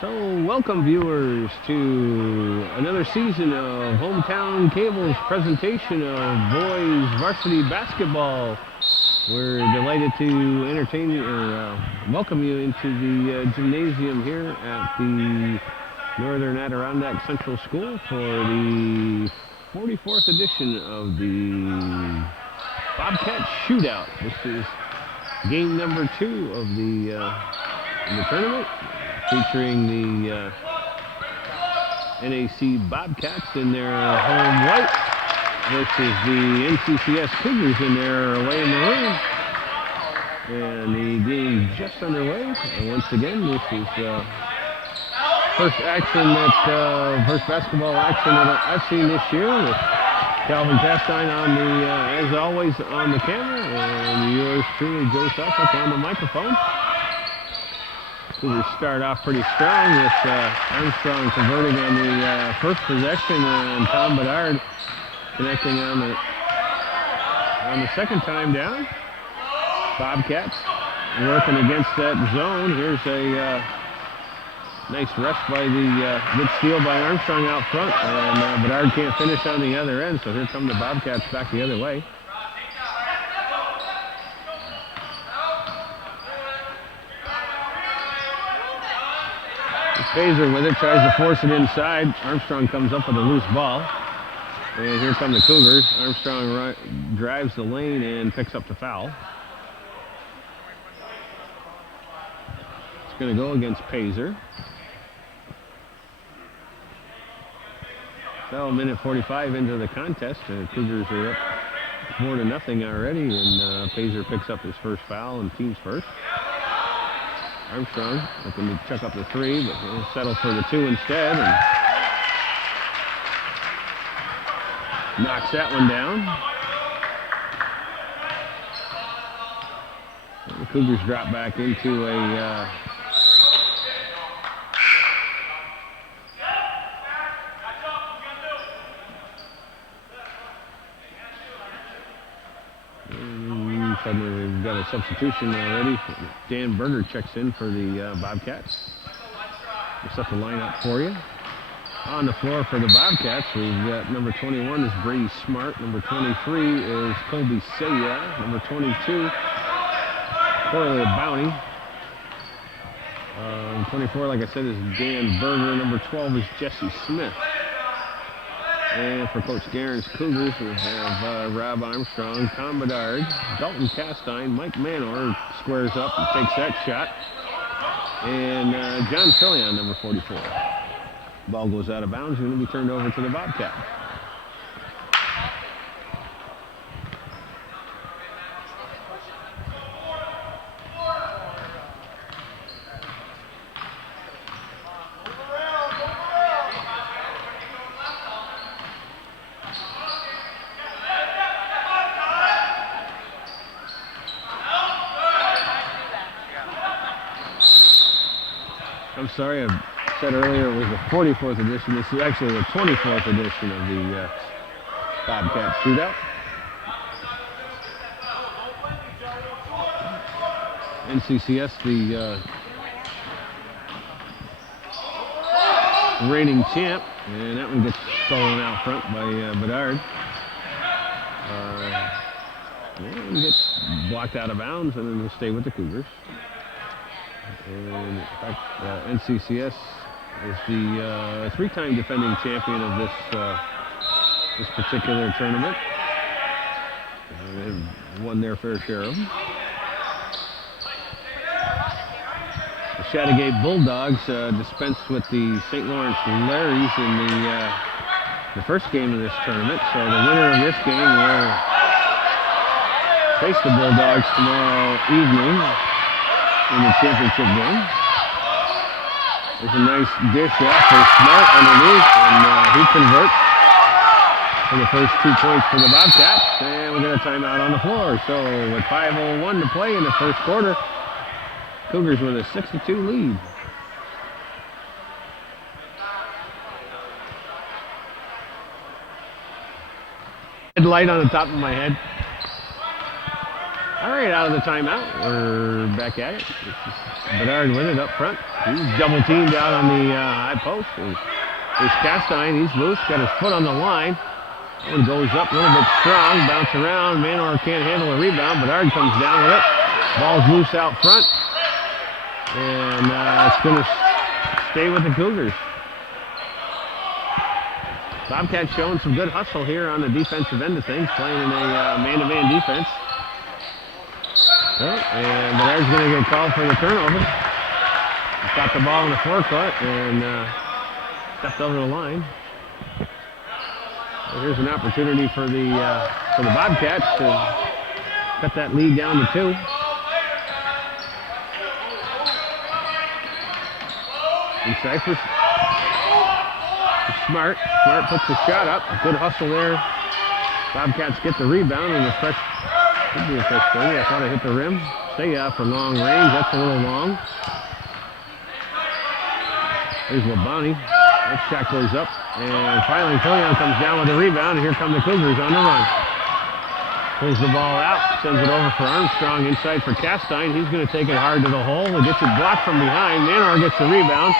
So welcome viewers to another season of Hometown Cable's presentation of boys varsity basketball. We're delighted to entertain you or welcome you into the gymnasium here at the Northern Adirondack Central School for the 44th edition of the Bobcat Shoot-Out. This is game number 2 of the tournament, featuring the NAC Bobcats in their home white versus the NCCS Cougars in their away maroon. And the game just underway. And once again, this is first basketball action that I've seen this year, with Calvin Castine on the, as always, on the camera, and yours truly, Joe Suffolk, on the microphone. Cougars start off pretty strong with Armstrong converting on the first possession, and Tom Bedard connecting on the second time down. Bobcats working against that zone. Here's a nice rush by the good steal by Armstrong out front, and Bedard can't finish on the other end, so here come the Bobcats back the other way. Fazer with it, tries to force it inside. Armstrong comes up with a loose ball. And here come the Cougars. Armstrong drives the lane and picks up the foul. It's going to go against Fazer. So, minute 45 into the contest. The Cougars are up 4-0 already, and Fazer picks up his first foul and team's first. Armstrong looking to chuck up the 3, but he'll settle for the 2 instead, and knocks that one down. And the Cougars drop back into a suddenly we've got a substitution already. Dan Berger checks in for the Bobcats. We'll set the lineup for you. On the floor for the Bobcats, we've got number 21 is Brady Smart. Number 23 is Colby Saya. Number 22, Corley Bounty. 24, like I said, is Dan Berger. Number 12 is Jesse Smith. And for Coach Guerin's Cougars, we have Rob Armstrong, Tom Bedard, Dalton Castine, Mike Manor squares up and takes that shot. And John Fillion, number 44. Ball goes out of bounds and going to be turned over to the Bobcat. I'm sorry, I said earlier it was the 44th edition. This is actually the 24th edition of the Bobcat Shootout. NCCS, the reigning champ, and that one gets stolen out front by Bedard. And gets blocked out of bounds, and then will stay with the Cougars. And in fact, NCCS is the 3-time defending champion of this particular tournament. They've won their fair share of them. The Chateauguay Bulldogs dispensed with the St. Lawrence Larrys in the first game of this tournament. So the winner of this game will face the Bulldogs tomorrow evening in the championship game. There's a nice dish off for Smart underneath, and he converts for the first 2 points for the Bobcats, and we got a timeout on the floor. So with 5:01 to play in the first quarter, Cougars with a 6-2 lead. Red light on the top of my head. All right, out of the timeout. We're back at it. Bedard with it up front. He's double teamed out on the high post. And there's Castine. He's loose. Got his foot on the line. That one goes up a little bit strong. Bounce around. Manor can't handle a rebound. Bedard comes down with it. Ball's loose out front. And it's going to stay with the Cougars. Bobcats showing some good hustle here on the defensive end of things, playing in a man-to-man defense. Well, and Bedard's going to get called for the turnover. He's got the ball in the forecourt and stepped over the line. So here's an opportunity for the Bobcats to cut that lead down to 2. Inside for Smart. Smart puts the shot up. Good hustle there. Bobcats get the rebound and the fresh. Could be a fresh 30. I thought I hit the rim. Stay out for long range. That's a little long. There's Labonte. That shot goes up. And finally, Filion comes down with the rebound. And here come the Cougars on the run. Pulls the ball out. Sends it over for Armstrong. Inside for Castine. He's going to take it hard to the hole. He gets it blocked from behind. Manor gets the rebound.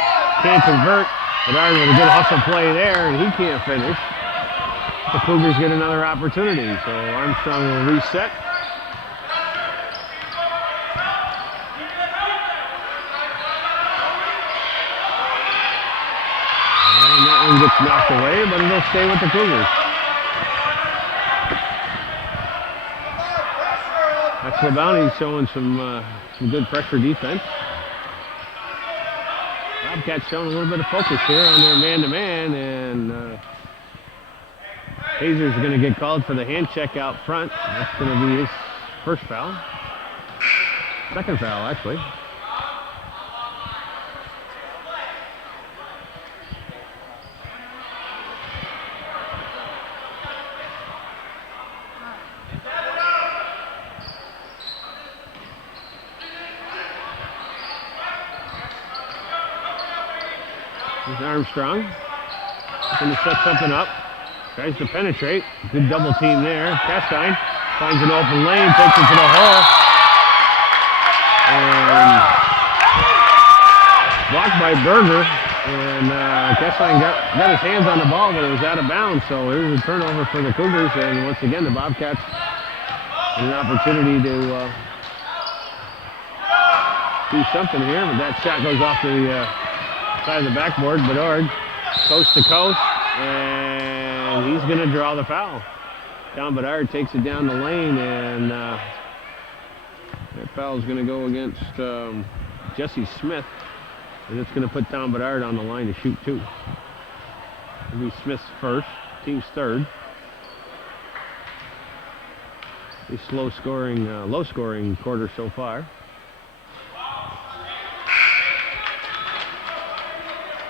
Can't convert. Bedard with a good hustle play there. And he can't finish. The Cougars get another opportunity. So Armstrong will reset. And that one gets knocked away, but it'll stay with the Cougars. That's Labonte showing some good pressure defense. Bobcats showing a little bit of focus here on their man-to-man, and Hazer's going to get called for the hand check out front. That's going to be his first foul. Second foul, actually. Here's Armstrong. Going to set something up. Tries to penetrate. Good double team there. Castine finds an open lane, takes it to the hole. And blocked by Berger. And Castine got his hands on the ball, but it was out of bounds. So here's a turnover for the Cougars. And once again, the Bobcats had an opportunity to do something here. But that shot goes off the side of the backboard. Bedard, coast to coast. And he's going to draw the foul. Tom Bedard takes it down the lane, and that foul is going to go against Jesse Smith, and it's going to put Tom Bedard on the line to shoot 2. It'll be Smith's first, team's third. A low-scoring quarter so far.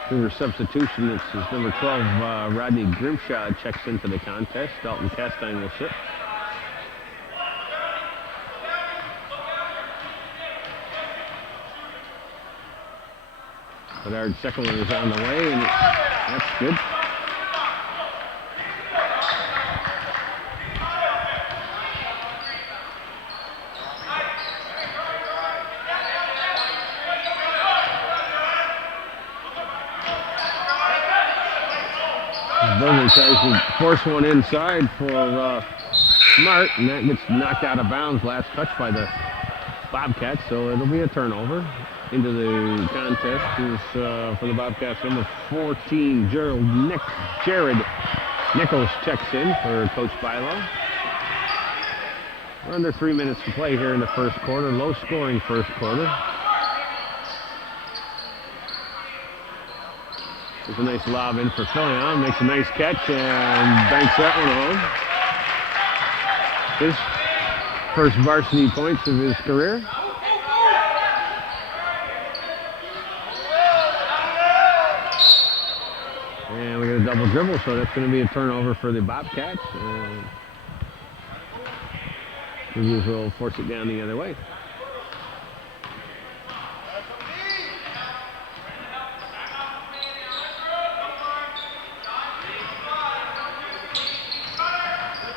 Cougar substitution, it's his number 12, Rodney Grimshaw checks into the contest. Dalton Castine will sit. Bedard's second one is on the way, and that's good. Berger tries to force one inside for Smart, and that gets knocked out of bounds. Last touch by the Bobcats, so it'll be a turnover. Into the contest is for the Bobcats, number 14, Jared Nichols checks in for Coach Bilo. We're under 3 minutes to play here in the first quarter. Low-scoring first quarter. There's a nice lob in for Filion. Makes a nice catch and banks that one home. His first varsity points of his career. And we got a double dribble, so that's going to be a turnover for the Bobcats. And Cougars will force it down the other way.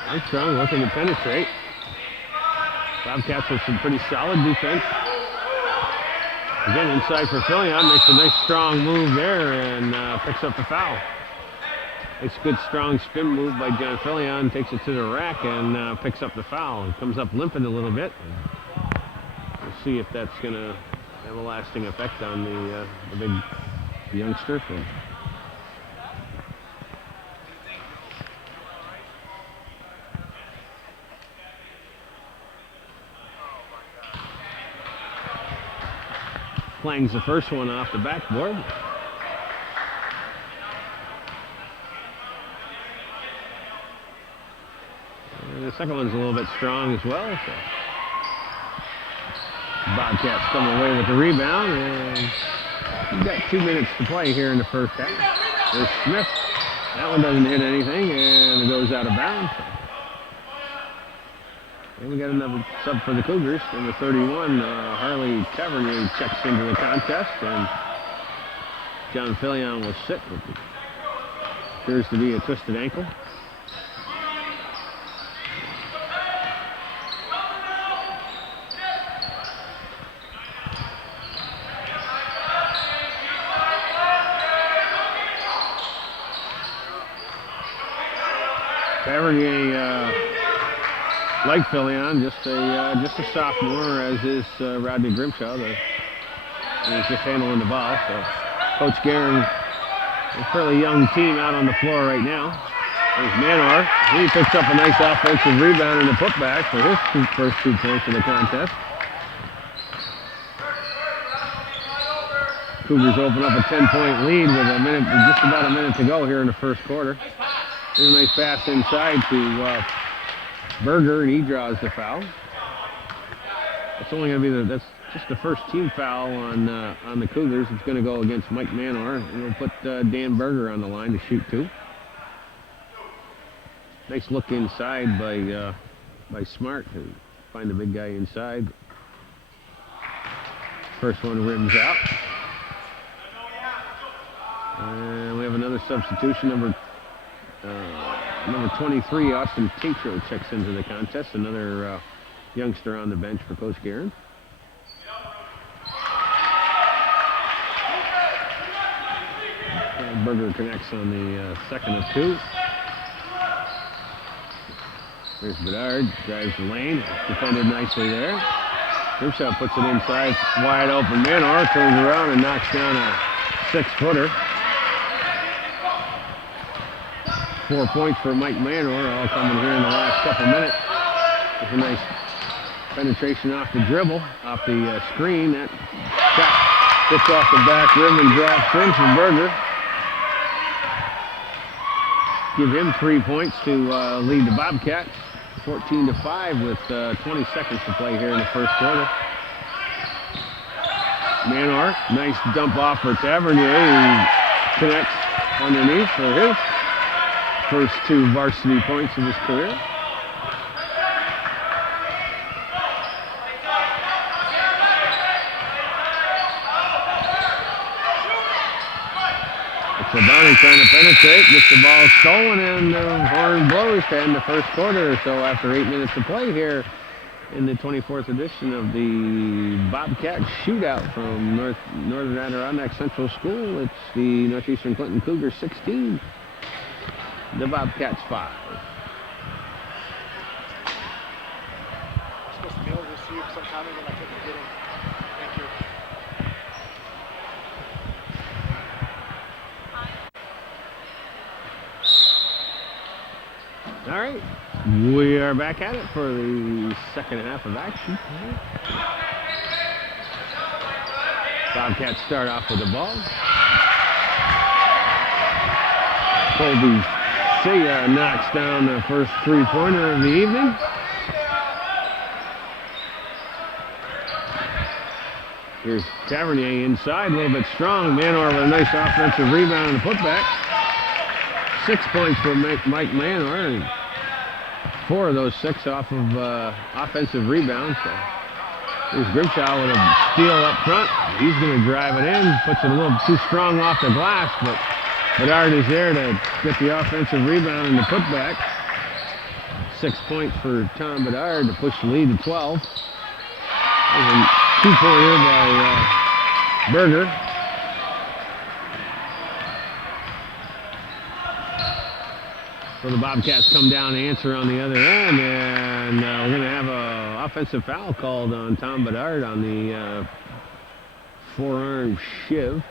Armstrong looking to penetrate. Bobcats with some pretty solid defense. Again, inside for Fillion, makes a nice strong move there and picks up the foul. It's a good strong spin move by John Fillion, takes it to the rack and picks up the foul. It comes up limping a little bit. We'll see if that's going to have a lasting effect on the big youngster. Clangs the first one off the backboard. And the second one's a little bit strong as well. So Bobcats come away with the rebound, and we've got 2 minutes to play here in the first half. There's Smith. That one doesn't hit anything, and it goes out of bounds. And we got another sub for the Cougars. Number 31, Harley Tavernier checks into the contest, and John Fillion will sit. Appears to be a twisted ankle. Tavernier, like Fillion, just a sophomore, as is Rodney Grimshaw. He's just handling the ball. So Coach Guerin, a fairly young team out on the floor right now. There's Manor. He picks up a nice offensive rebound and a putback for his first 2 points of the contest. Cougars open up a 10-point lead with just about a minute to go here in the first quarter. There's a nice pass inside to Berger, and he draws the foul. That's only going to be that's just the first team foul on the Cougars. It's going to go against Mike Manor, and we'll put Dan Berger on the line to shoot 2. Nice look inside by Smart to find the big guy inside. First one rims out. And we have another substitution. Number 23, Austin Tinkrow, checks into the contest. Another youngster on the bench for Coach Guerin. Berger connects on the second of 2. There's Bedard, drives the lane, defended nicely there. Grimshaw puts it inside, wide open. Manor turns around and knocks down a 6-footer. 4 points for Mike Manor, all coming here in the last couple minutes. There's a nice penetration off the dribble, off the screen. That shot gets off the back rim and drops in for Berger. Give him 3 points to lead the Bobcats. 14-5 with 20 seconds to play here in the first quarter. Manor, nice dump off for Tavernier, who connects underneath for his first 2 varsity points of his career. So Downey trying to penetrate, gets the ball stolen, and the horn blows to end the first quarter. So after 8 minutes to play here in the 24th edition of the Bobcat Shoot-Out from Northern Adirondack Central School, it's the Northeastern Clinton Cougars 16, the Bobcats 5. I'm supposed to be able to see sometime when I couldn't get in. Thank you. All right, we are back at it for the second half of action. Bobcats start off with the ball. Colby Sia knocks down the first 3-pointer of the evening. Here's Tavernier inside, a little bit strong. Manor with a nice offensive rebound and a putback. 6 points for Mike Manor, and 4 of those 6 off of offensive rebounds. So here's Grimshaw with a steal up front. He's going to drive it in, puts it a little too strong off the glass, but Bedard is there to get the offensive rebound and the putback. 6 points for Tom Bedard to push the lead to 12. There's a 2-pointer by Berger. So the Bobcats come down to answer on the other end, and we're going to have an offensive foul called on Tom Bedard on the forearm shiv.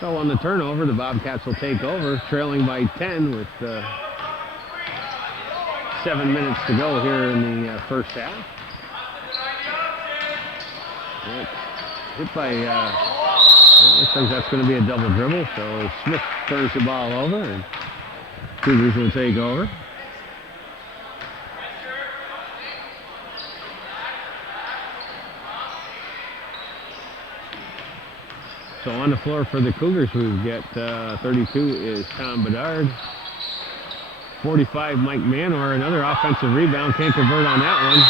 So on the turnover, the Bobcats will take over, trailing by 10 with 7 minutes to go here in the first half. It's hit by, looks like that's going to be a double dribble, so Smith turns the ball over and Cougars will take over. So on the floor for the Cougars, we've got 32 is Tom Bedard. 45, Mike Manor, another offensive rebound, can't convert on that one.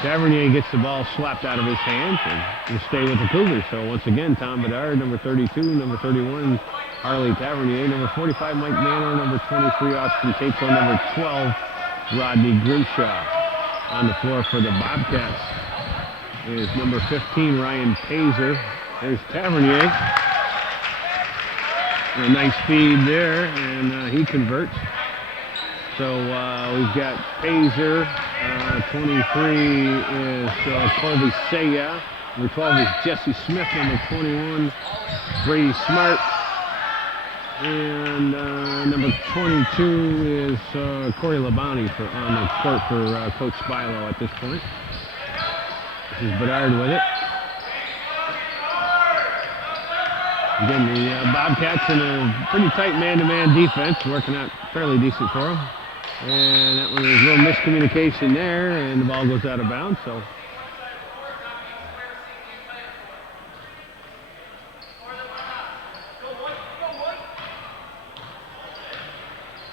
Tavernier gets the ball slapped out of his hands and will stay with the Cougars. So once again, Tom Bedard, number 32, number 31, Harley Tavernier, number 45, Mike Manor, number 23, Austin Tatro, number 12, Rodney Grimshaw. On the floor for the Bobcats is number 15, Ryan Pazer. There's Tavernier. A nice feed there, and he converts. So we've got Pazer. 23 is Colby Saya. Number 12 is Jesse Smith. Number 21, Brady Smart. And number 22 is Corey Labonte on the court for Coach Spilo at this point. This is Bedard with it. Again, the Bobcats in a pretty tight man-to-man defense, working out fairly decent for them. And that one, there's a little miscommunication there, and the ball goes out of bounds. So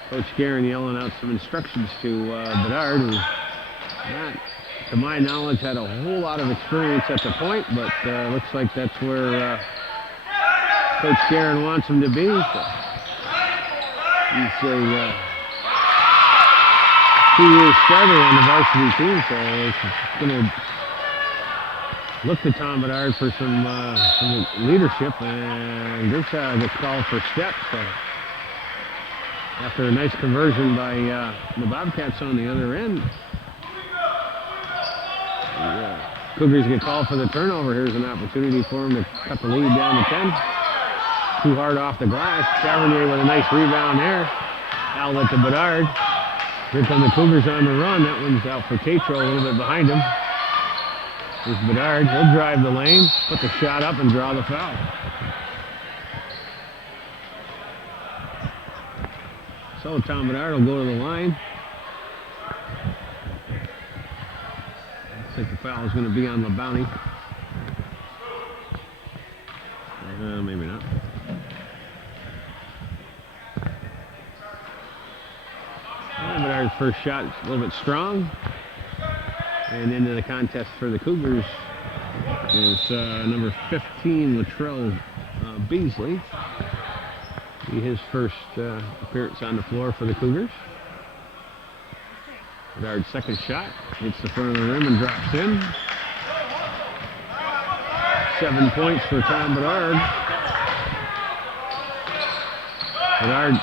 Coach Guerin yelling out some instructions to Bedard, who, not, to my knowledge, had a whole lot of experience at the point, but looks like that's where Coach Guerin wants him to be. So he's a 2-year starter on the varsity team, so it's going to look to Tom Bedard for some leadership, and Grimshaw gets called for steps. So after a nice conversion by the Bobcats on the other end, the Cougars get called for the turnover. Here's an opportunity for them to cut the lead down to 10. Too hard off the glass. Tavernier with a nice rebound there. Outlet to Bedard. Here come the Cougars on the run. That one's out for Tatro, a little bit behind him. Here's Bedard. He'll drive the lane, put the shot up, and draw the foul. So Tom Bedard will go to the line. Looks like the foul is going to be on Labonte. Maybe not. Bedard's first shot is a little bit strong. And into the contest for the Cougars is number 15, Latrell Beasley. His first appearance on the floor for the Cougars. Bedard's second shot hits the front of the rim and drops in. 7 points for Tom Bedard. Bedard,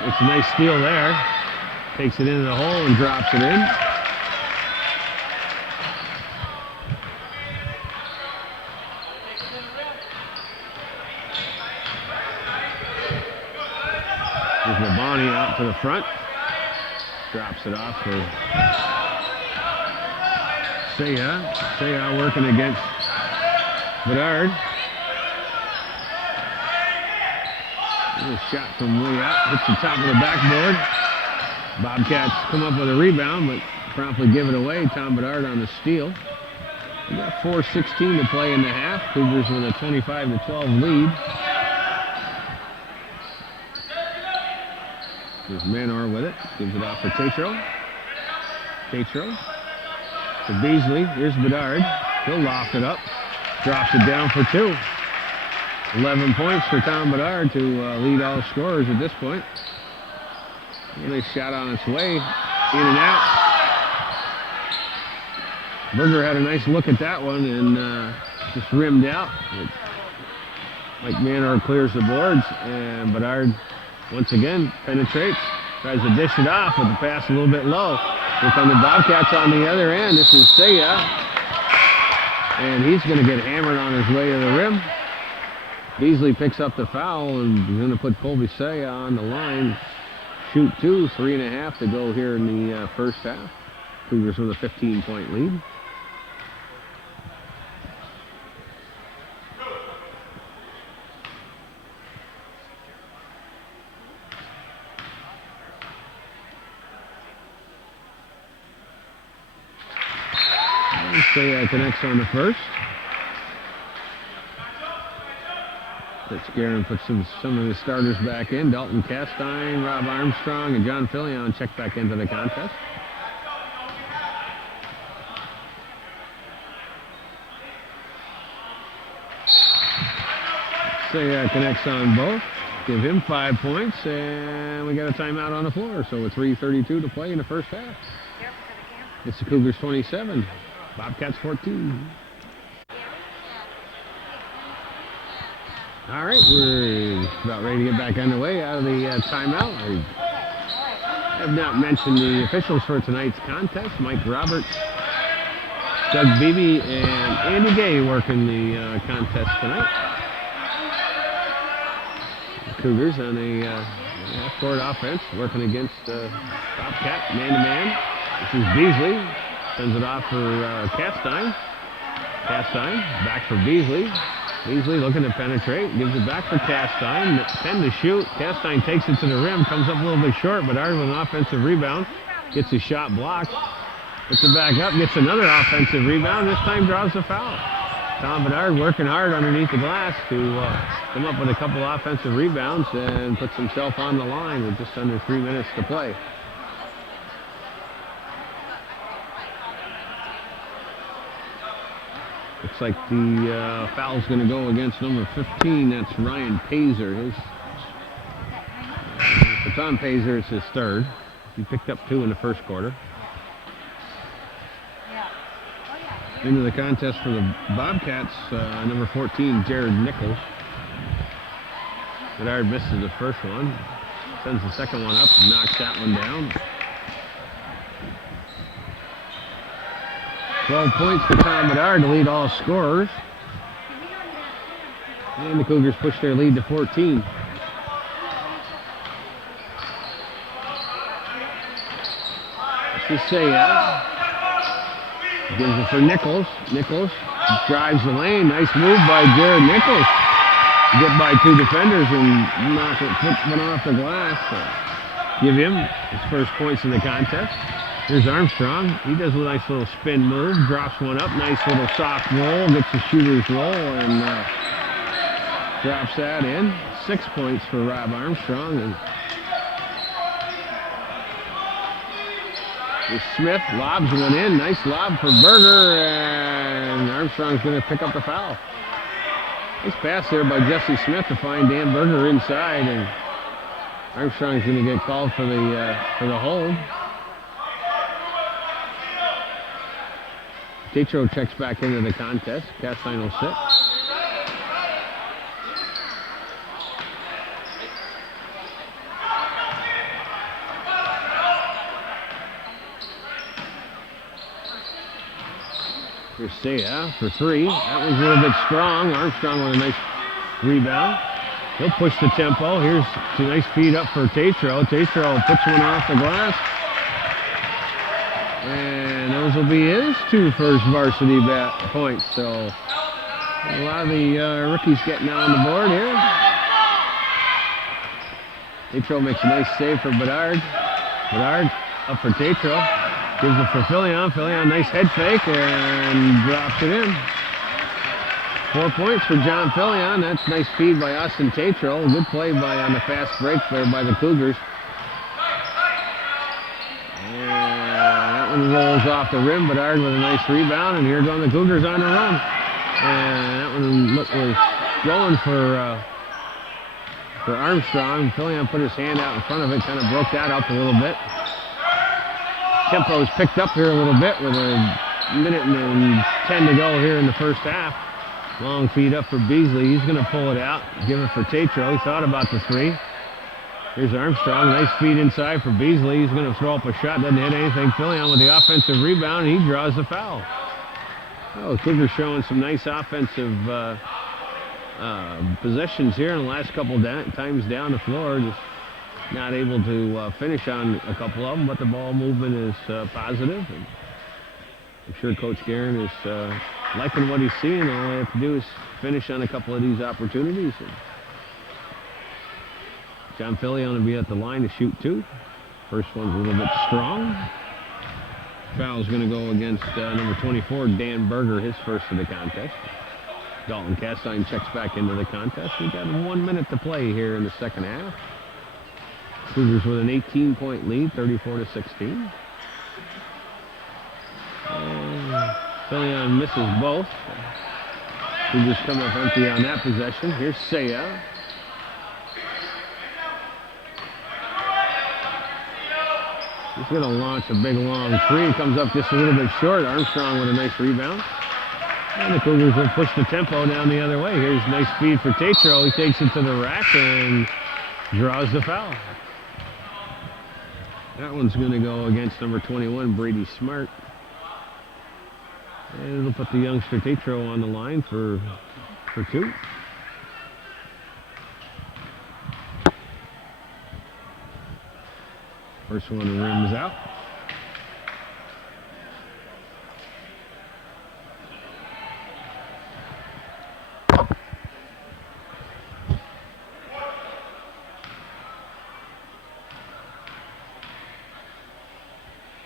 it's a nice steal there. Takes it into the hole and drops it in. There's Labonte out to the front. Drops it off for Saya. Saya working against Bedard. A shot from way out. Hits the top of the backboard. Bobcats come up with a rebound, but promptly give it away. Tom Bedard on the steal. We got 4:16 to play in the half. Cougars with a 25-12 lead. There's Manor with it. Gives it off for Tatro. Tatro to Beasley. Here's Bedard. He'll loft it up. Drops it down for two. 11 points for Tom Bedard to lead all scorers at this point. And they shot on its way, in and out. Berger had a nice look at that one and just rimmed out. Mike Manor clears the boards, and Bedard once again penetrates, tries to dish it off, but the pass a little bit low. Here come the Bobcats on the other end. This is Saya, and he's going to get hammered on his way to the rim. Beasley picks up the foul, and he's going to put Colby Saya on the line. Shoot 2, 3.5 to go here in the first half. Cougars with a 15-point lead. Saya connects on the first. Fitzgerald puts some of the starters back in. Dalton Castine, Rob Armstrong, and John Fillion check back into the contest. Saya connects on both. Give him 5 points, and we got a timeout on the floor. So with 3:32 to play in the first half. It's the Cougars 27, Bobcats 14. All right, we're about ready to get back underway out of the timeout. I have not mentioned the officials for tonight's contest. Mike Roberts, Doug Beebe, and Andy Gay working the contest tonight. The Cougars on a half-court offense, working against Bobcat, man-to-man. This is Beasley, sends it off for Castine. Castine, back for Beasley. Beasley looking to penetrate, gives it back for Castine, 10 to shoot. Castine takes it to the rim, comes up a little bit short, but Bedard with an offensive rebound, gets his shot blocked, puts it back up, gets another offensive rebound, this time draws the foul. Tom Bedard working hard underneath the glass to come up with a couple offensive rebounds and puts himself on the line with just under 3 minutes to play. Looks like the foul's going to go against number 15. That's Ryan Pazer. For Tom Pazer, it's his third. He picked up 2 in the first quarter. Into the contest for the Bobcats, number 14, Jared Nichols. Bedard misses the first one. Sends the second one up, knocks that one down. 12 points for Tom Bedard to lead all scorers. And the Cougars push their lead to 14. This is Saya. Gives it for Nichols. Nichols drives the lane. Nice move by Jared Nichols. Get by 2 defenders and knock it, put one off the glass. Give him his first points in the contest. Here's Armstrong. He does a nice little spin move, drops one up, nice little soft roll, gets the shooter's roll, and drops that in. 6 points for Rob Armstrong. And Smith lobs one in. Nice lob for Berger, and Armstrong's going to pick up the foul. Nice pass there by Jesse Smith to find Dan Berger inside, and Armstrong's going to get called for the hold. Tetro checks back into the contest. Castine will sit. Here's Saya for 3. That was a little bit strong. Armstrong with a nice rebound. He'll push the tempo. Here's a nice feed up for Tetro. Tetro puts one off the glass. And those will be his 2 first varsity points. So a lot of the rookies getting on the board here. Tetro makes a nice save for Bedard. Bedard up for Tetro. Gives it for Fillion. Fillion, nice head fake and drops it in. 4 points for John Fillion. That's a nice feed by Austin Tetro. Good play on the fast break there by the Cougars. Rolls off the rim, Bedard with a nice rebound, and here go the Cougars on the run. And that one was going for Armstrong. Fillion put his hand out in front of it, kind of broke that up a little bit. Tempo's picked up here a little bit with a minute and 10 to go here in the first half. Long feed up for Beasley. He's going to pull it out, give it for Tatro. He thought about the three. Here's Armstrong. Nice feed inside for Beasley. He's going to throw up a shot. Doesn't hit anything. Fillion with the offensive rebound. He draws the foul. Oh, Cougars showing some nice offensive possessions here in the last couple times down the floor. Just not able to finish on a couple of them, but the ball movement is positive. And I'm sure Coach Guerin is liking what he's seeing. All they have to do is finish on a couple of these opportunities. And John Fillion will be at the line to shoot two. First one's a little bit strong. Foul's going to go against number 24, Dan Berger, his first of the contest. Dalton Castine checks back into the contest. We've got 1 minute to play here in the second half. Cougars with an 18-point lead, 34-16. Fillion misses both. Cougars come up empty on that possession. Here's Saya. He's going to launch a big long three. Comes up just a little bit short. Armstrong with a nice rebound. And the Cougars will push the tempo down the other way. Here's a nice feed for Tatro. He takes it to the rack and draws the foul. That one's going to go against number 21, Brady Smart. And it'll put the youngster Tatro on the line for two. First one rims out.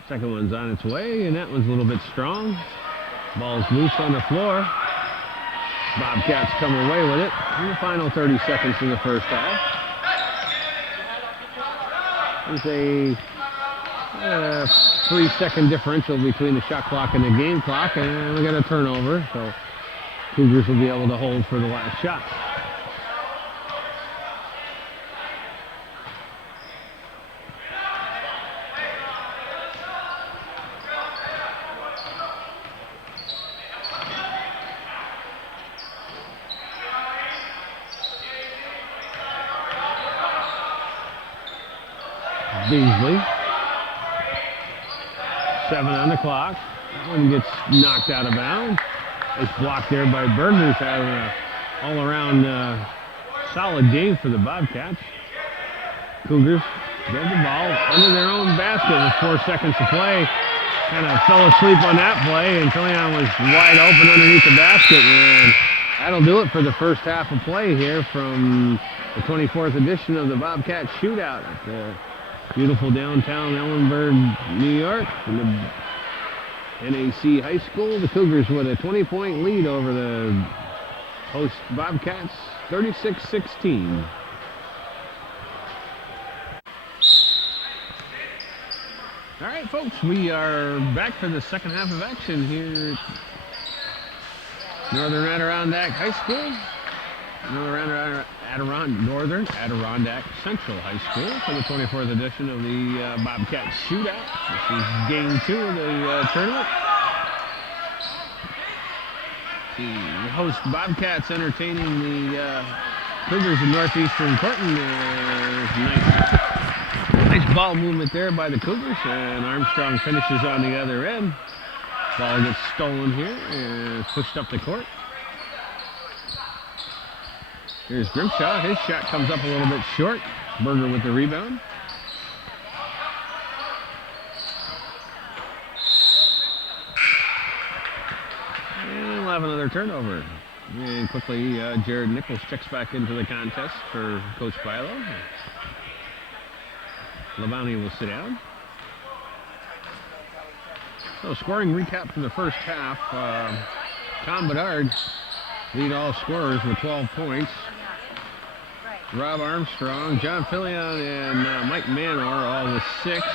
Second one's on its way, and that one's a little bit strong. Ball's loose on the floor. Bobcats come away with it in the final 30 seconds of the first half. There's a 3-second differential between the shot clock and the game clock, and we got a turnover, so Cougars will be able to hold for the last shot. Beasley. 7 on the clock. That one gets knocked out of bounds. It's blocked there by Berger's, having an all-around solid game for the Bobcats. Cougars get the ball under their own basket with 4 seconds to play. Kind of fell asleep on that play, and Fillion was wide open underneath the basket. And that'll do it for the first half of play here from the 24th edition of the Bobcat Shoot-Out at the beautiful downtown Ellenburg, New York, in the NAC High School. The Cougars with a 20-point lead over the host Bobcats, 36-16. All right, folks, we are back for the second half of action here at Northern Adirondack High School. Northern Adirondack Central High School for the 24th edition of the Bobcat Shoot-Out. This is game 2 of the tournament. The host Bobcats entertaining the Cougars of Northeastern Portland. Nice ball movement there by the Cougars, and Armstrong finishes on the other end. Ball gets stolen here and pushed up the court. Here's Grimshaw. His shot comes up a little bit short. Berger with the rebound. And we'll have another turnover. And quickly, Jared Nichols checks back into the contest for Coach Bilo. Lavani will sit down. So scoring recap for the first half. Tom Bedard lead all scorers with 12 points. Rob Armstrong, John Fillion, and Mike Manor all with 6.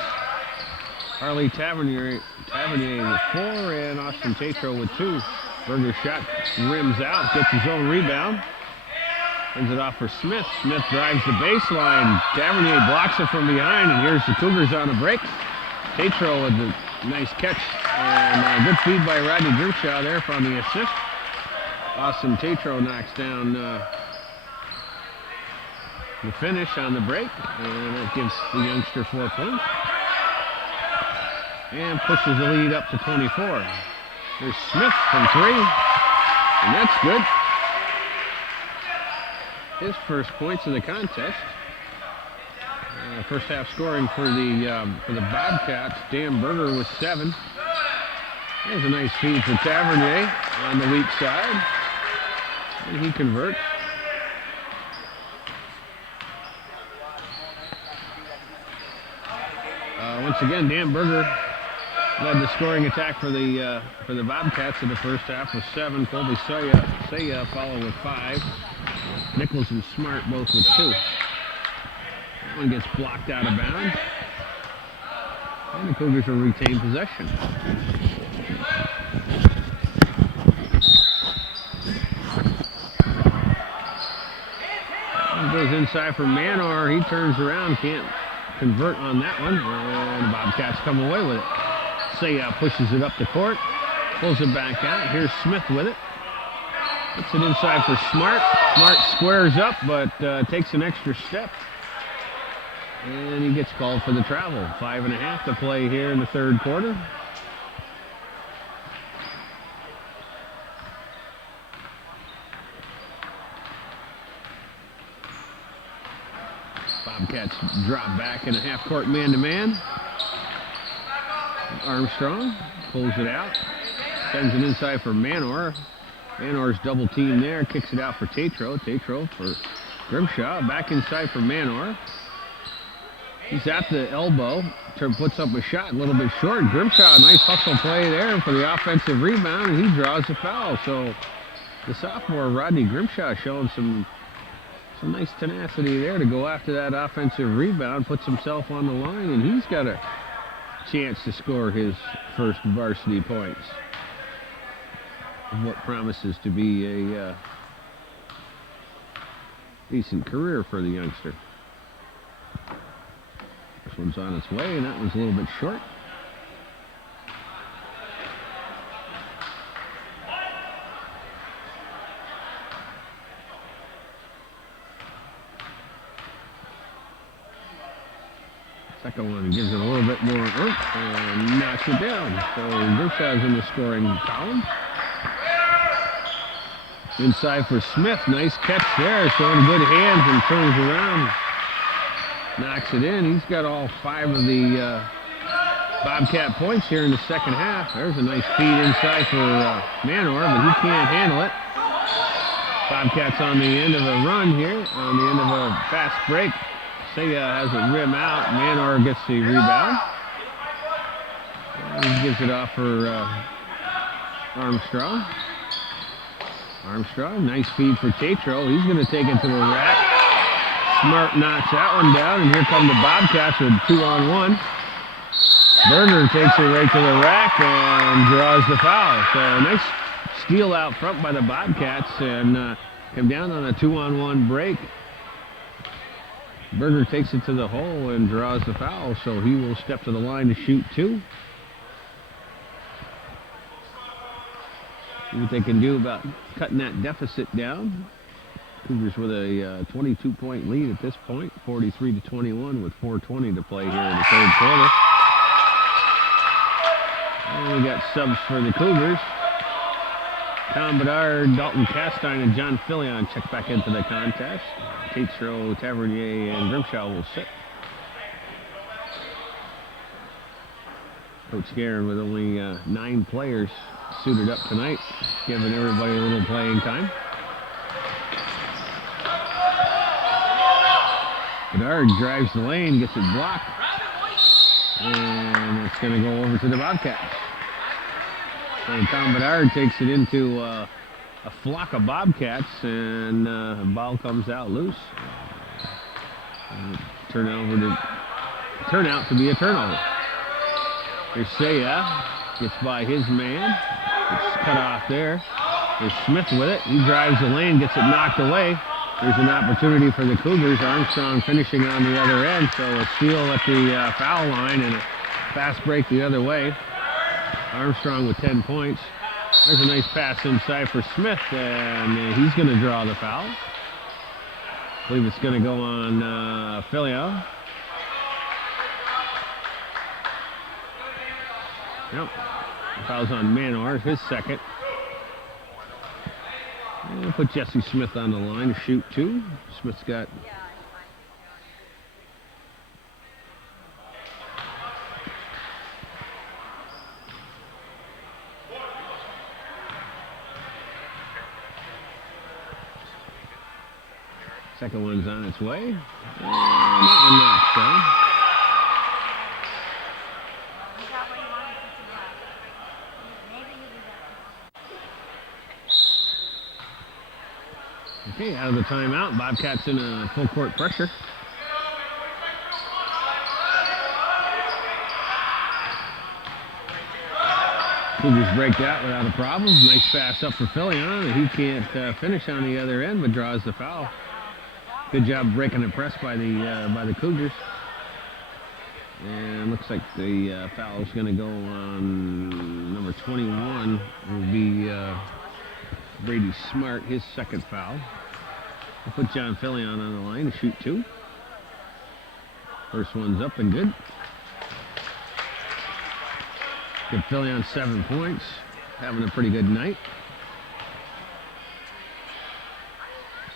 Harley Tavernier with 4, and Austin Tatro with 2. Berger's shot rims out, gets his own rebound. Sends it off for Smith. Smith drives the baseline. Tavernier blocks it from behind, and here's the Cougars on a break. Tatro with the nice catch, and good feed by Rodney Grimshaw there from the assist. Austin Tatro knocks down the finish on the break, and that gives the youngster 4 points. And pushes the lead up to 24. There's Smith from 3, and that's good. His first points of the contest. First half scoring for the Bobcats. Dan Berger with 7. There's a nice feed for Tavernier on the weak side. And he converts. Once again, Dan Berger led the scoring attack for the Bobcats in the first half with 7. Colby Saya followed with 5. Nichols and Smart both with 2. That one gets blocked out of bounds. And the Cougars will retain possession. One goes inside for Manor. He turns around, can't convert on that one. And the Bobcats come away with it. Saya pushes it up the court, pulls it back out. Here's Smith with it. Puts it inside for Smart. Smart squares up, but takes an extra step. And he gets called for the travel. 5.5 to play here in the third quarter. Bobcats drop back in a half-court man-to-man. Armstrong pulls it out. Sends it inside for Manor. Manor's double team there. Kicks it out for Tatro. Tatro for Grimshaw. Back inside for Manor. He's at the elbow. Puts up a shot a little bit short. Grimshaw, nice hustle play there for the offensive rebound, and he draws the foul. So the sophomore Rodney Grimshaw showing some nice tenacity there to go after that offensive rebound. Puts himself on the line, and he's got a chance to score his first varsity points. What promises to be a decent career for the youngster. This one's on its way, and that one's a little bit short. Second one gives it a little bit more oomph and knocks it down. So Grimshaw's in the scoring column. Inside for Smith. Nice catch there, showing good hands and turns around. Knocks it in. He's got all 5 of the Bobcat points here in the second half. There's a nice feed inside for Manor, but he can't handle it. Bobcats on the end of a run here, on the end of a fast break. Saya has it rim out. Manor gets the rebound. And he gives it off for Armstrong. Armstrong, nice feed for Tatro. He's going to take it to the rack. Smart knocks that one down, and here come the Bobcats with 2-on-1. Berger takes it right to the rack and draws the foul. So nice steal out front by the Bobcats, and come down on a 2-on-1 break. Berger takes it to the hole and draws the foul, so he will step to the line to shoot 2. See what they can do about cutting that deficit down. Cougars with a 22-point lead at this point, 43-21 with 4:20 to play here in the third quarter. And we got subs for the Cougars. Tom Bedard, Dalton Castine, and John Filion check back into the contest. Tatro, Tavernier, and Grimshaw will sit. Coach Guerin with only 9 players suited up tonight, giving everybody a little playing time. Bedard drives the lane, gets it blocked, and it's going to go over to the Bobcats. So Tom Bedard takes it into a flock of Bobcats, and the ball comes out loose. Turn out to be a turnover. Here's Saya, gets by his man. It's cut off there. There's Smith with it. He drives the lane, gets it knocked away. There's an opportunity for the Cougars. Armstrong finishing on the other end, so a steal at the foul line and a fast break the other way. Armstrong with 10 points. There's a nice pass inside for Smith, and he's going to draw the foul. I believe it's going to go on Filio. Yep, the foul's on Manor, his second. We'll put Jesse Smith on the line to shoot 2. Smith's got second one's on its way. And that one knocks down. Okay, out of the timeout. Bobcats in a full court pressure. Cougars break that without a problem. Nice pass up for Fillion. He can't finish on the other end, but draws the foul. Good job breaking the press by the Cougars. And looks like the foul is going to go on number 21. Will be Brady Smart, his second foul. We'll put John Fillion on the line to shoot 2. First one's up and good. Give Fillion 7 points. Having a pretty good night.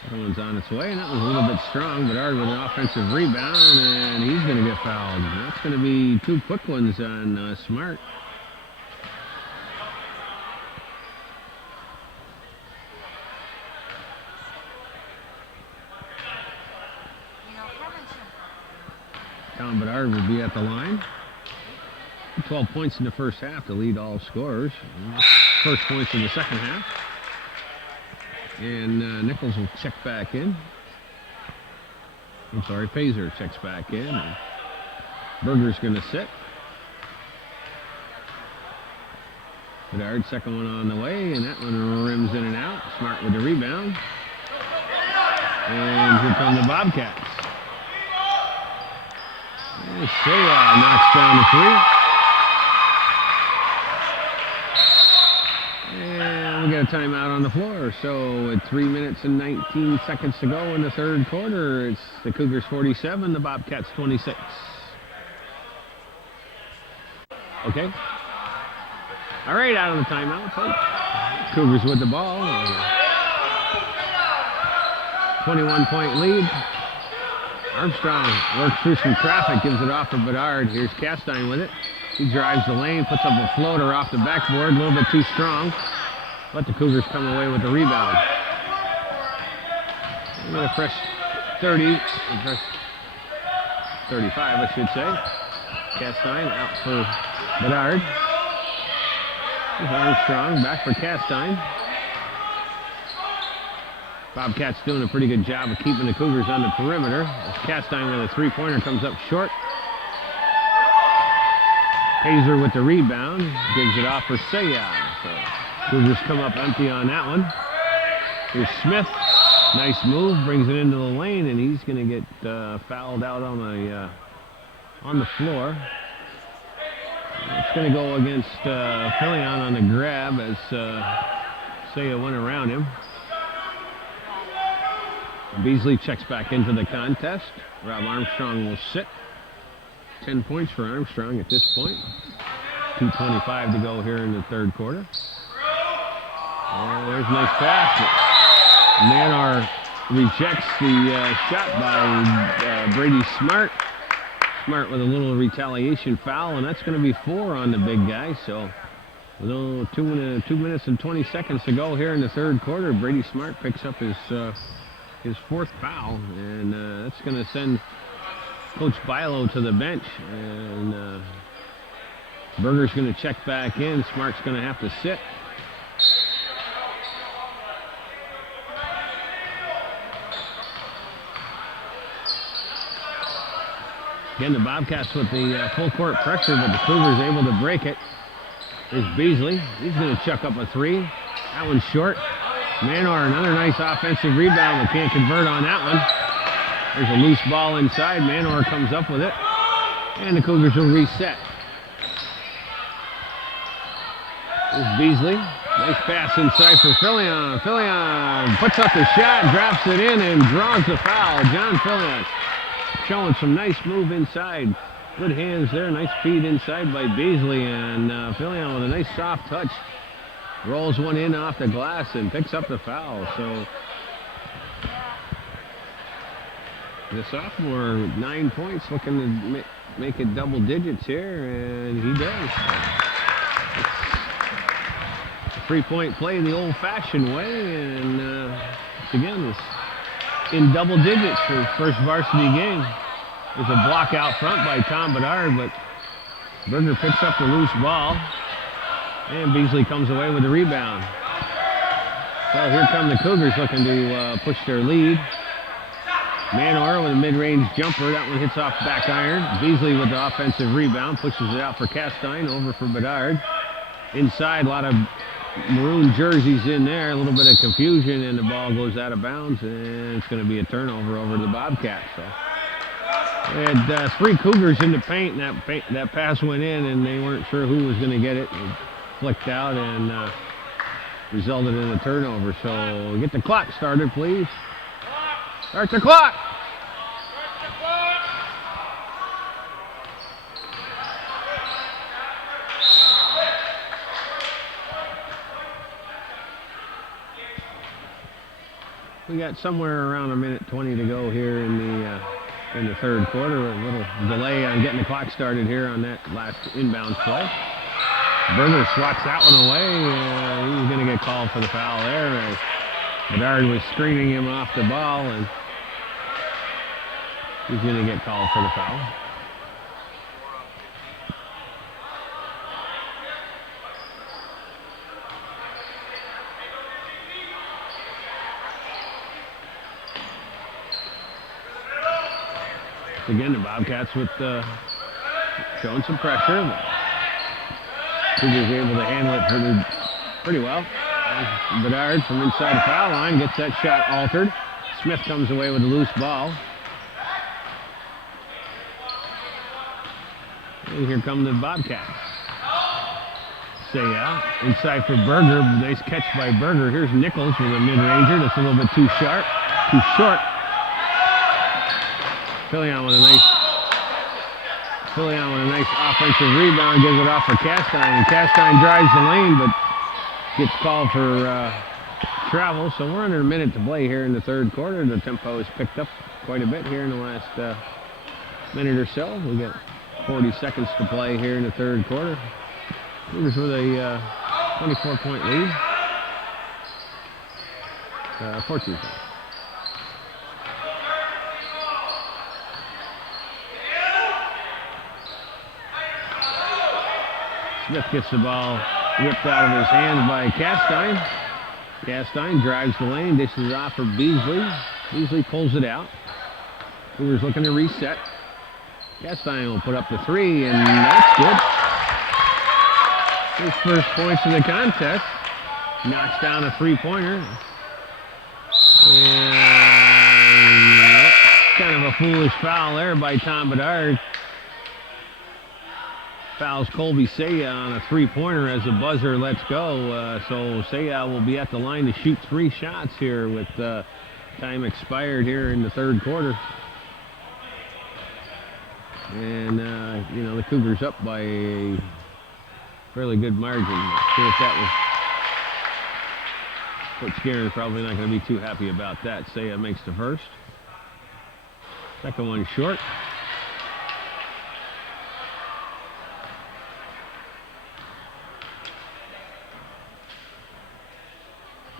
Second one's on its way, and that was a little bit strong, but Ard with an offensive rebound, and he's going to get fouled. And that's going to be 2 quick ones on Smart. Tom Bedard will be at the line. 12 points in the first half to lead all scorers. First points in the second half. And Nichols will check back in. I'm sorry, Pazer checks back in. And Berger's going to sit. Bedard, second one on the way, and that one rims in and out. Smart with the rebound. And here come the Bobcats. Shea knocks down the 3. And we got a timeout on the floor. So at 3 minutes and 19 seconds to go in the third quarter, it's the Cougars 47, the Bobcats 26. Okay. All right, out of the timeout, folks. Cougars with the ball. 21-point lead. Armstrong works through some traffic, gives it off for Bedard. Here's Castine with it. He drives the lane, puts up a floater off the backboard, a little bit too strong. Let the Cougars come away with the rebound. We got a fresh 30, fresh 35, I should say. Castine out for Bedard. Here's Armstrong, back for Castine. Bobcats doing a pretty good job of keeping the Cougars on the perimeter. As Castine with a 3-pointer comes up short. Pazer with the rebound, gives it off for Sayan. So Cougars come up empty on that one. Here's Smith, nice move, brings it into the lane, and he's going to get fouled out on the floor. It's going to go against Fillion on the grab as Saya went around him. Beasley checks back into the contest. Rob Armstrong will sit. 10 points for Armstrong at this point. 2:25 to go here in the third quarter. There's a nice pass. Manor rejects the shot by Brady Smart. Smart with a little retaliation foul, and that's going to be 4 on the big guy. So, with 2 minutes and 20 seconds to go here in the third quarter, Brady Smart picks up his 4th foul, and that's going to send Coach Bilo to the bench. And Berger's going to check back in. Smart's going to have to sit. Again, the Bobcats with the full court pressure, but the Cougars able to break it. There's Beasley. He's going to chuck up a 3. That one's short. Manor, another nice offensive rebound, but can't convert on that one. There's a loose ball inside. Manor comes up with it, and the Cougars will reset. There's Beasley. Nice pass inside for Fillion. Fillion puts up the shot, drops it in, and draws the foul. John Fillion showing some nice move inside. Good hands there, nice feed inside by Beasley, and Fillion with a nice soft touch. Rolls one in off the glass and picks up the foul. So the sophomore, 9 points, looking to make it double digits here, and he does. It's a 3-point play the old-fashioned way, and again, it's in double digits for his first varsity game. There's a block out front by Tom Bedard, but Berger picks up the loose ball. And Beasley comes away with the rebound. So here come the Cougars looking to push their lead. Manor with a mid-range jumper. That one hits off back iron. Beasley with the offensive rebound. Pushes it out for Castine. Over for Bedard. Inside, a lot of maroon jerseys in there. A little bit of confusion, and the ball goes out of bounds. And it's going to be a turnover over the Bobcats. So they had 3 Cougars in the paint, and that pass went in, and they weren't sure who was going to get it. Flicked out and resulted in a turnover. So get the clock started, please. Start the clock. We got somewhere around 1:20 to go here in the third quarter. A little delay on getting the clock started here on that last inbounds play. Berger swats that one away. He's going to get called for the foul there. Bedard was screening him off the ball, and he's going to get called for the foul. Again, the Bobcats with showing some pressure. Cougars able to handle it pretty well. Bedard from inside the foul line gets that shot altered. Smith comes away with a loose ball. And here come the Bobcats. Saya inside for Berger. Nice catch by Berger. Here's Nichols with a mid-ranger that's a little bit too short. Fillion with a nice offensive rebound, gives it off for Castine, and Castine drives the lane, but gets called for travel. So we're under a minute to play here in the third quarter. The tempo has picked up quite a bit here in the last minute or so. We got 40 seconds to play here in the third quarter. Cougars with a 24-point lead. 14 points. Smith gets the ball ripped out of his hands by Castine. Castine drives the lane, dishes it off for Beasley. Beasley pulls it out. Cougars looking to reset. Castine will put up the 3, and that's good. His first points of the contest. Knocks down a 3-pointer. And kind of a foolish foul there by Tom Bedard. Fouls Colby Saya on a 3-pointer as the buzzer lets go. So Saya will be at the line to shoot 3 shots here with time expired here in the third quarter. And, the Cougars up by a fairly good margin. See if that was... Coach Guerin's probably not going to be too happy about that. Saya makes the first. Second one short.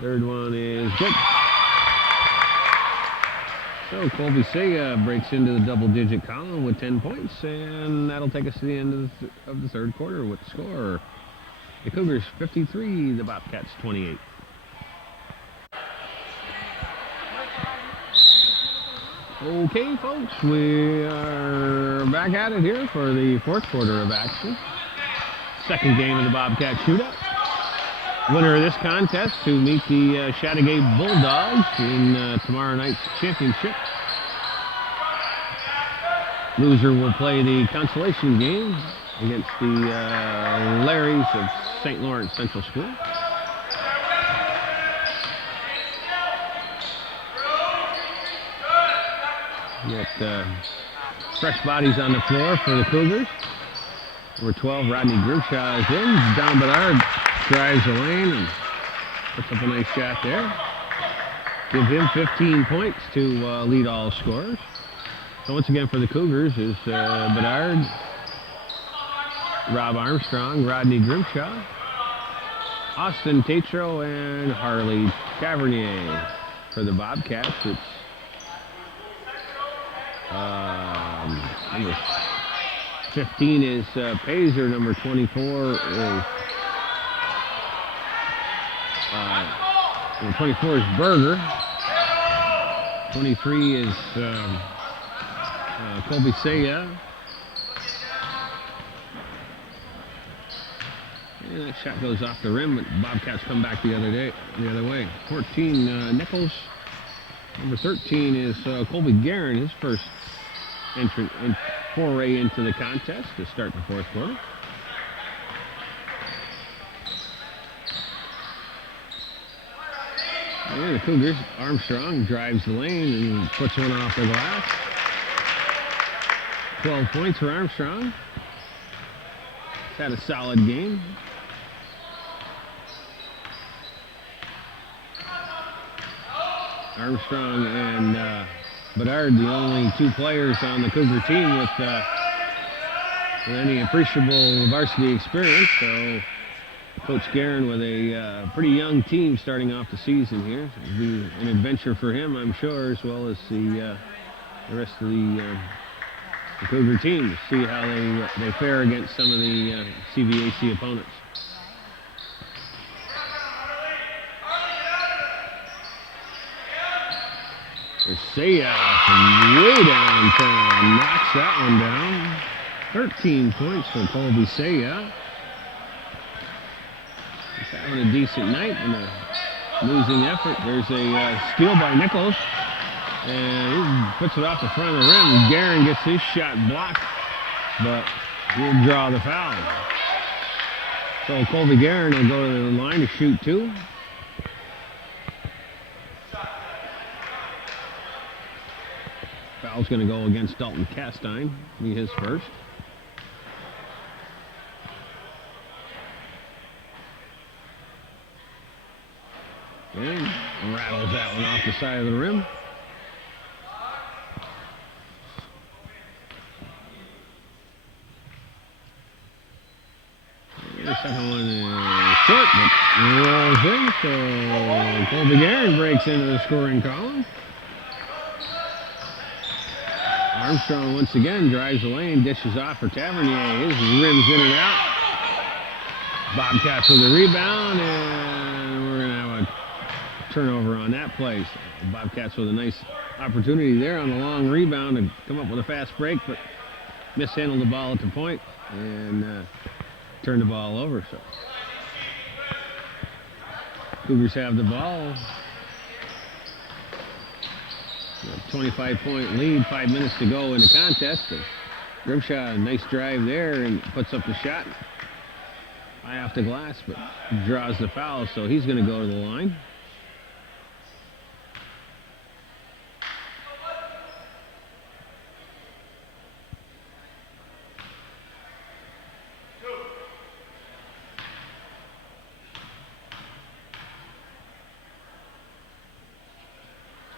Third one is good. So Colby Saya breaks into the double-digit column with 10 points, and that'll take us to the end of the third quarter with the score. The Cougars 53, the Bobcats 28. Okay, folks, we are back at it here for the fourth quarter of action. Second game of the Bobcat Shoot-Out. winner of this contest to meet the Chateauguay Bulldogs in tomorrow night's championship. Loser will play the consolation game against the Larrys of St. Lawrence Central School. Got fresh bodies on the floor for the Cougars. Number 12, Rodney Grimshaw is in. Don Bedard drives the lane and puts up a nice shot there. Give him 15 points to lead all scorers. So once again for the Cougars is Bedard, Rob Armstrong, Rodney Grimshaw, Austin Tatro, and Harley Tavernier. For the Bobcats, it's number 15 is Pazer, number 24 is number 24 is Berger, 23 is Colby Saya. And that shot goes off the rim, but Bobcats come back the other way. 14 Nichols. Number 13 is Colby Guerin, his first foray into the contest to start the fourth quarter. And the Cougars, Armstrong drives the lane and puts one off the glass. 12 points for Armstrong. He's had a solid game. Armstrong and Bedard, the only two players on the Cougar team with any appreciable varsity experience. So Coach Guerin with a pretty young team starting off the season here. It'll be an adventure for him, I'm sure, as well as the rest of the Cougar team to see how they fare against some of the CVAC opponents. Saya from way downtown knocks that one down. 13 points for Colby Saya. He's having a decent night in a losing effort. There's a steal by Nichols, and he puts it off the front of the rim. Guerin gets his shot blocked, but he'll draw the foul. So Colby Guerin will go to the line to shoot two. Foul's going to go against Dalton Castine, be his first. And rattles that one off the side of the rim. The second one is short, but rolls in, so Colby Guerin breaks into the scoring column. Armstrong once again drives the lane, dishes off for Tavernier. His rims in and out. Bobcats with a rebound, and we're going to have a turnover on that play. So Bobcats with a nice opportunity there on the long rebound to come up with a fast break, but mishandled the ball at the point and turned the ball over. So Cougars have the ball. 25-point lead, 5 minutes to go in the contest. Grimshaw, nice drive there and puts up the shot. High off the glass, but draws the foul, so he's going to go to the line.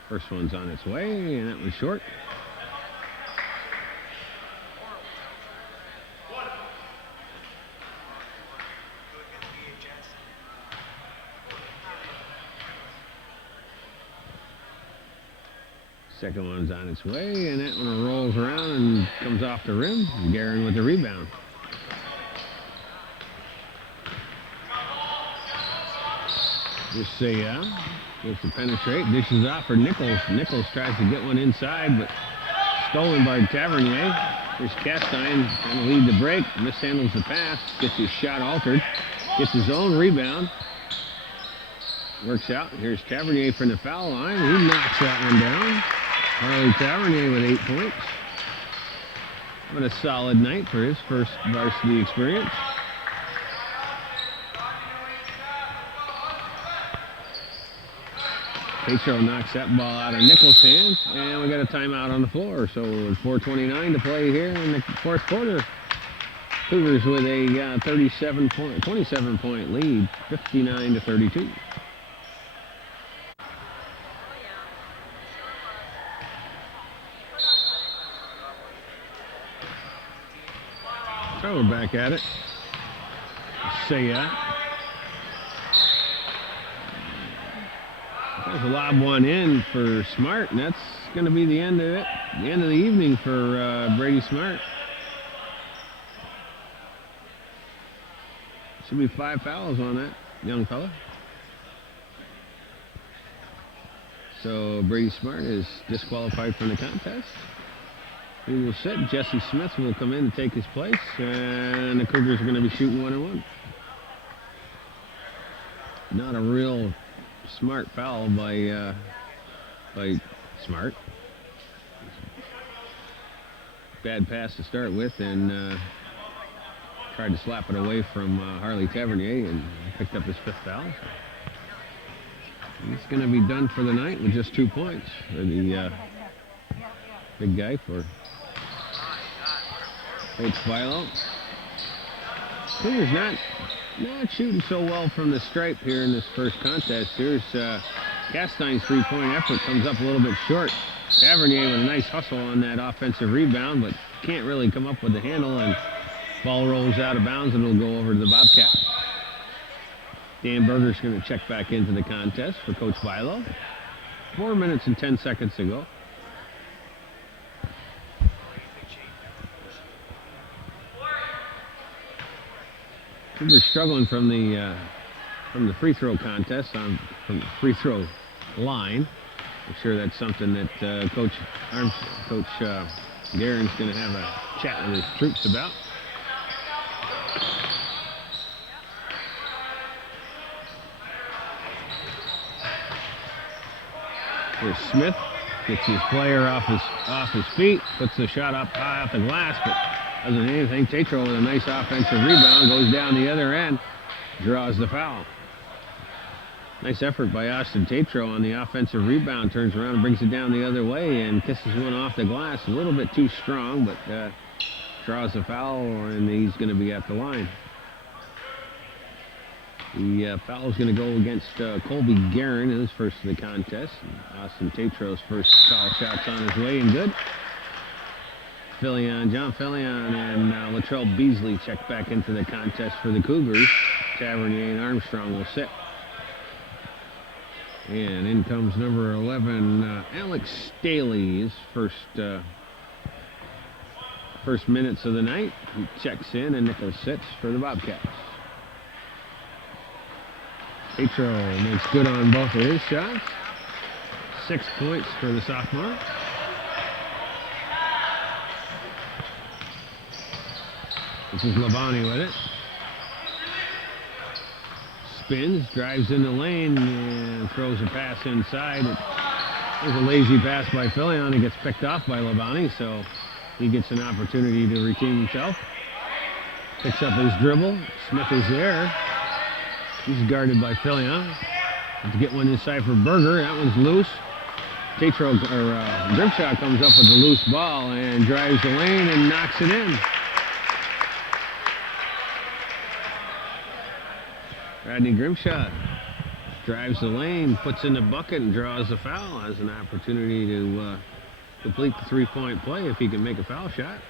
First one's on its way, and that one's short. Second one's on its way, and that one rolls around and comes off the rim. Guerin with the rebound. Just say, gets to penetrate, dishes off for Nichols. Nichols tries to get one inside, but stolen by Tavernier. Here's Castine trying to lead the break, mishandles the pass, gets his shot altered, gets his own rebound, Works out. Here's Tavernier from the foul line. He knocks that one down. Harley Tavernier with 8 points. Having a solid night for his first varsity experience. Petro knocks that ball out of Nichols' hands, and we got a timeout on the floor. So 4:29 to play here in the fourth quarter. Cougars with a 27-point lead, 59-32. So we're back at it. Saya. There's a lob one in for Smart, and that's going to be the end of it. The end of the evening for Brady Smart. Should be 5 fouls on that young fella. So Brady Smart is disqualified from the contest. He will sit. Jesse Smith will come in to take his place, and the Cougars are going to be shooting 1-1. Not a real smart foul by Smart. Bad pass to start with, and tried to slap it away from Harley Tavernier and picked up his 5th foul. He's going to be done for the night with just 2 points for the big guy for Coach Philo. Cougars not shooting so well from the stripe here in this first contest. Here's Castein's 3-point effort comes up a little bit short. Tavernier with a nice hustle on that offensive rebound, but can't really come up with the handle, and ball rolls out of bounds and it'll go over to the Bobcat. Dan Berger's going to check back into the contest for Coach Philo. 4 minutes and 10 seconds to go. Cougars struggling from the free throw contest from the free throw line. I'm sure that's something that Coach Guerin's going to have a chat with his troops about. Here's Smith, gets his player off his feet, puts the shot up high off the glass, but doesn't do anything. Tatro with a nice offensive rebound, goes down the other end, draws the foul. Nice effort by Austin Tatro on the offensive rebound, turns around and brings it down the other way and kisses one off the glass. A little bit too strong, but draws the foul, and he's going to be at the line. The foul is going to go against Colby Guerin, his first of the contest. Austin Tatro's first foul shot's on his way and good. John Fillion and Latrell Beasley check back into the contest for the Cougars. Tavernier and Armstrong will sit. And in comes number 11, Alex Staley, his first minutes of the night. He checks in, and Nichols sits for the Bobcats. Tatro makes good on both of his shots. 6 points for the sophomore. This is Labani with it. Spins, drives in the lane, and throws a pass inside. There's a lazy pass by Fillion. It gets picked off by Labani, so he gets an opportunity to redeem himself. Picks up his dribble. Smith is there. He's guarded by Fillion. To get one inside for Berger. That one's loose. Grimshaw comes up with the loose ball and drives the lane and knocks it in. Rodney Grimshaw drives the lane, puts in the bucket, and draws the foul. Has an opportunity to complete the 3-point play if he can make a foul shot.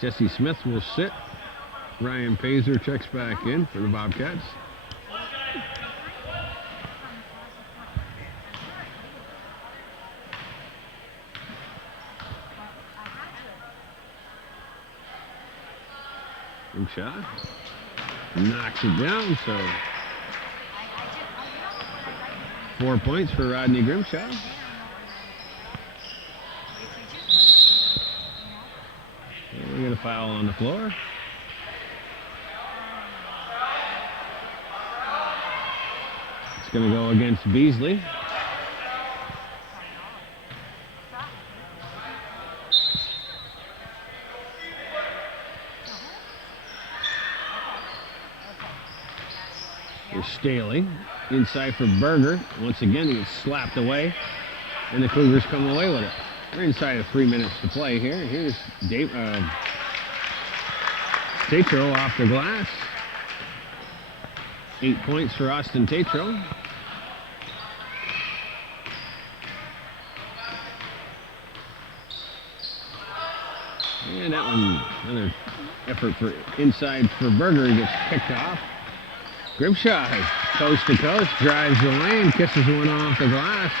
Jesse Smith will sit. Ryan Pazer checks back in for the Bobcats. Grimshaw knocks it down, so 4 points for Rodney Grimshaw. And we get a foul on the floor. going to go against Beasley. Here's Staley. Inside for Berger. Once again, he gets slapped away. And the Cougars come away with it. We're inside of 3 minutes to play here. Here's Tatro off the glass. 8 points for Austin Tatro. And that one, another effort for inside for Berger. He gets picked off. Grimshaw, coast to coast, drives the lane, kisses one off the glass.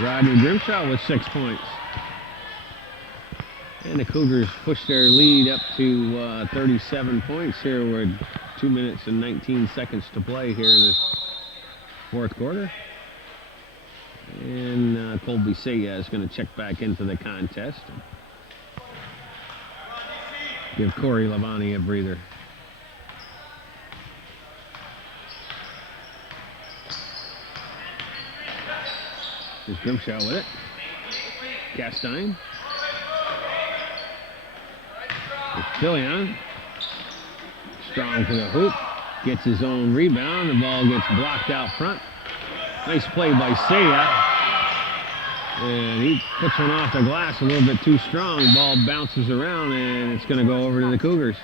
Rodney Grimshaw with 6 points. And the Cougars push their lead up to 37 points here with 2 minutes and 19 seconds to play here in the fourth quarter. And Colby Saya is going to check back into the contest. Give Corey Lavani a breather. Here's Grimshaw with it. Castine. Fillion. Strong for the hoop. Gets his own rebound. The ball gets blocked out front. Nice play by Saya. And he puts one off the glass a little bit too strong. Ball bounces around and it's going to go over to the Cougars.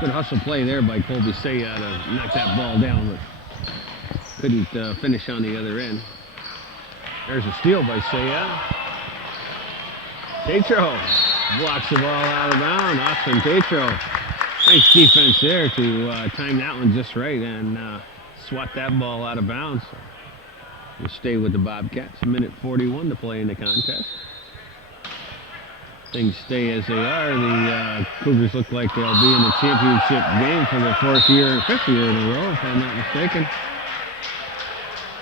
Good hustle play there by Colby Saya to knock that ball down, but couldn't finish on the other end. There's a steal by Saya. Tatro blocks the ball out of bounds. Austin Tatro. Nice defense there to time that one just right and swat that ball out of bounds. We'll stay with the Bobcats. 1:41 to play in the contest. Things stay as they are. The Cougars look like they'll be in the championship game for the fifth year in a row, if I'm not mistaken.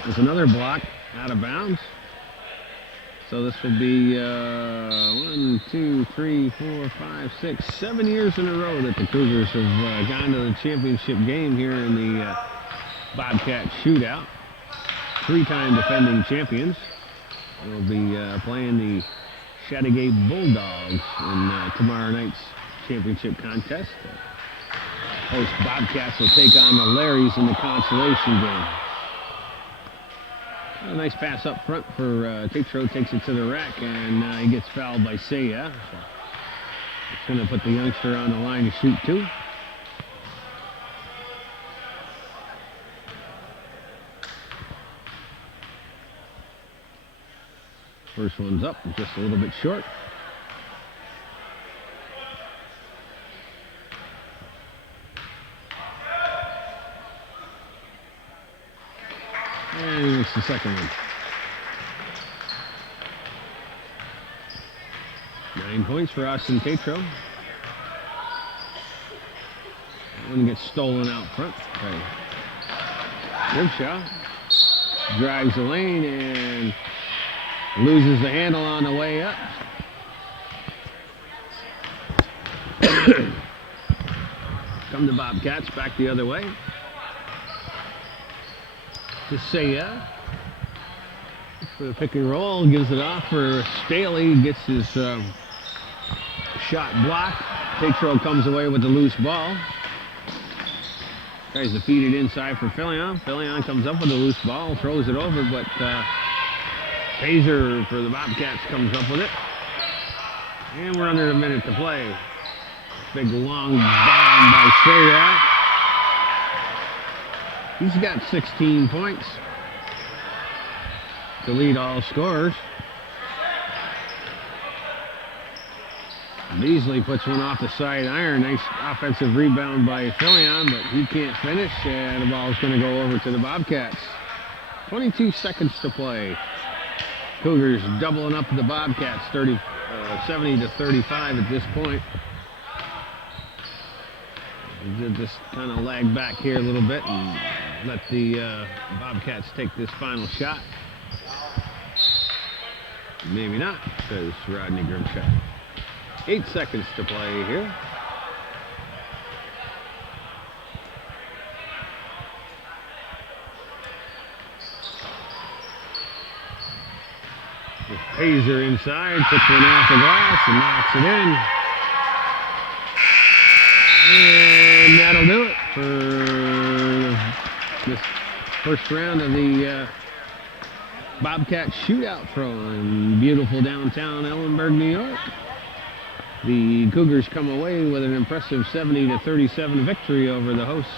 There's another block out of bounds. So this will be 1, 2, 3, 4, 5, 6, 7 years in a row that the Cougars have gone to the championship game here in the Bobcat Shoot-Out. 3-time defending champions. We'll be playing the Chateaugay Bulldogs in tomorrow night's championship contest. Host Bobcats will take on the Larrys in the consolation game. A nice pass up front for Tatro, takes it to the rack, and he gets fouled by Saya. So it's going to put the youngster on the line to shoot two. First one's up, just a little bit short. And he makes the second one. 9 points for Austin Tatro. One gets stolen out front. Okay. Grimshaw drives the lane and loses the handle on the way up. Come the Bobcats back the other way. To Saya for the pick and roll, gives it off for Staley, gets his shot blocked. Tatro comes away with the loose ball. Tries to feed it inside for Fillion. Fillion comes up with the loose ball, throws it over, but Taser for the Bobcats comes up with it. And we're under a minute to play. Big long bomb by Saya. He's got 16 points to lead all scorers. Beasley puts one off the side iron. Nice offensive rebound by Fillion, but he can't finish, and the ball's going to go over to the Bobcats. 22 seconds to play. Cougars doubling up the Bobcats, 70 to 35 at this point. They'll just kind of lag back here a little bit and let the Bobcats take this final shot. Maybe not, says Rodney Grimshaw. 8 seconds to play here. Hazer inside, puts one off the glass and knocks it in. And that'll do it for this first round of the Bobcat Shoot-Out throw in beautiful downtown Ellenburg, New York. The Cougars come away with an impressive 70-37 victory over the host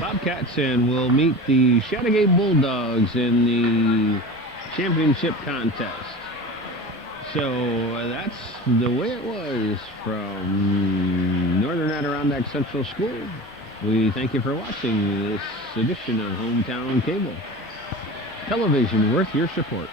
Bobcats, and will meet the Chateaugay Bulldogs in the championship contest. So that's the way it was from Northern Adirondack Central School. We thank you for watching this edition of Hometown Cable Television, worth your support.